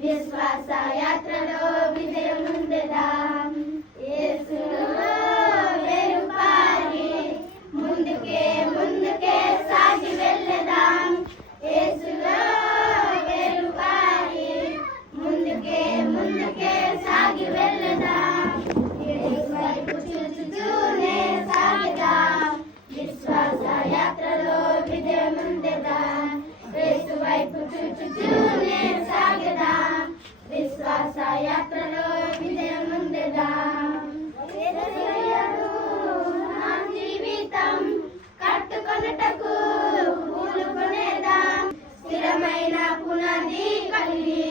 విశ్వాస యాత్రలో విజయం ఉందదా యేసులో వేరుపారి ముందుకే ముందుకే సాగి వెళ్ళదాం యేసులో వేరుపారి ముందుకే ముందుకే సాగి వెళ్ళదాం యేసు వైపు చూస్తూనే సాగిదాం విశ్వాస యాత్రలో విజయం ఉందదా యేసు వైపు చూస్తూనే సాగిదాం విశ్వాస యాత్రలో విజయం ఉందదాం నా జీవితం కట్టుకొనుటకు పూనుకొనేదాం స్థిరమైన పునాది కలిగి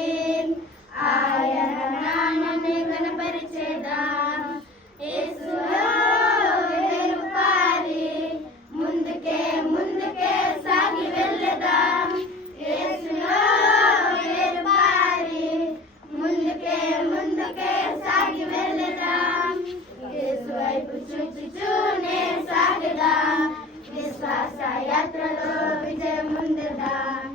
ఆయన నామమును కనపరిచేదాం యేసులో వేరుపారి ముందుకే ముందుకే సాగి వెళ్ళదాం యేసులో వేరుపారి ముందుకే ముందుకే సాగి వెళ్ళదాం యేసు వైపు చూస్తూనే సాగిదాం విశ్వాస యాత్రలో విజయం ఉందదాం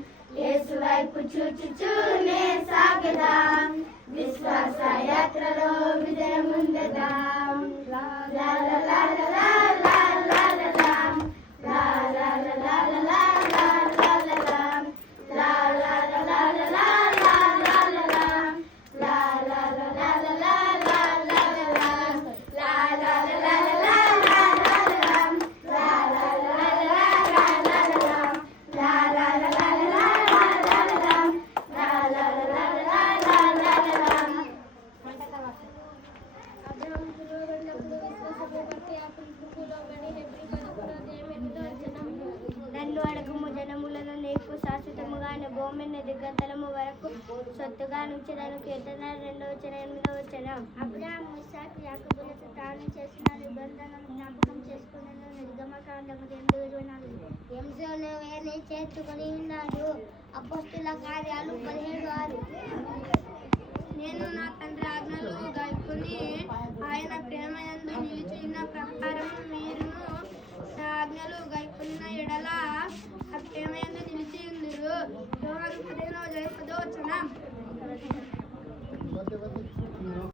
యేసు వైపు చూస్తూనే సాగిదాం విశ్వాస యాత్రలో విజయం ఉందదాం లా లా లా లా లా లా లా లా లా లా లా లా లా లా లా లా లా నన్ను అడగము జనములను నీకు శాశ్వతముగా భూమిని దిగంతలము వరకు సొత్తుగా నుంచదను కీర్తన 2:8 అబ్రహాము ఇస్సాకు యాకోబులతో తాను చేసిన నిబంధనను జ్ఞాపకం చేసుకున్నాను నిర్గమకాండము 2:24 ఎంసోను వేరే చేర్చుకొని ఉన్నాడు అపోస్తుల కార్యాలు 17:6 నేను నా తండ్రి ఆజ్ఞలు గైకొని ఆయన ప్రేమయందు నిలిచిన ప్రకారం మీరును నా ఆజ్ఞలు గైకొన్న ఎడల ఆ ప్రేమయందు నిలిచి ఉందిరు యోహాను 15:10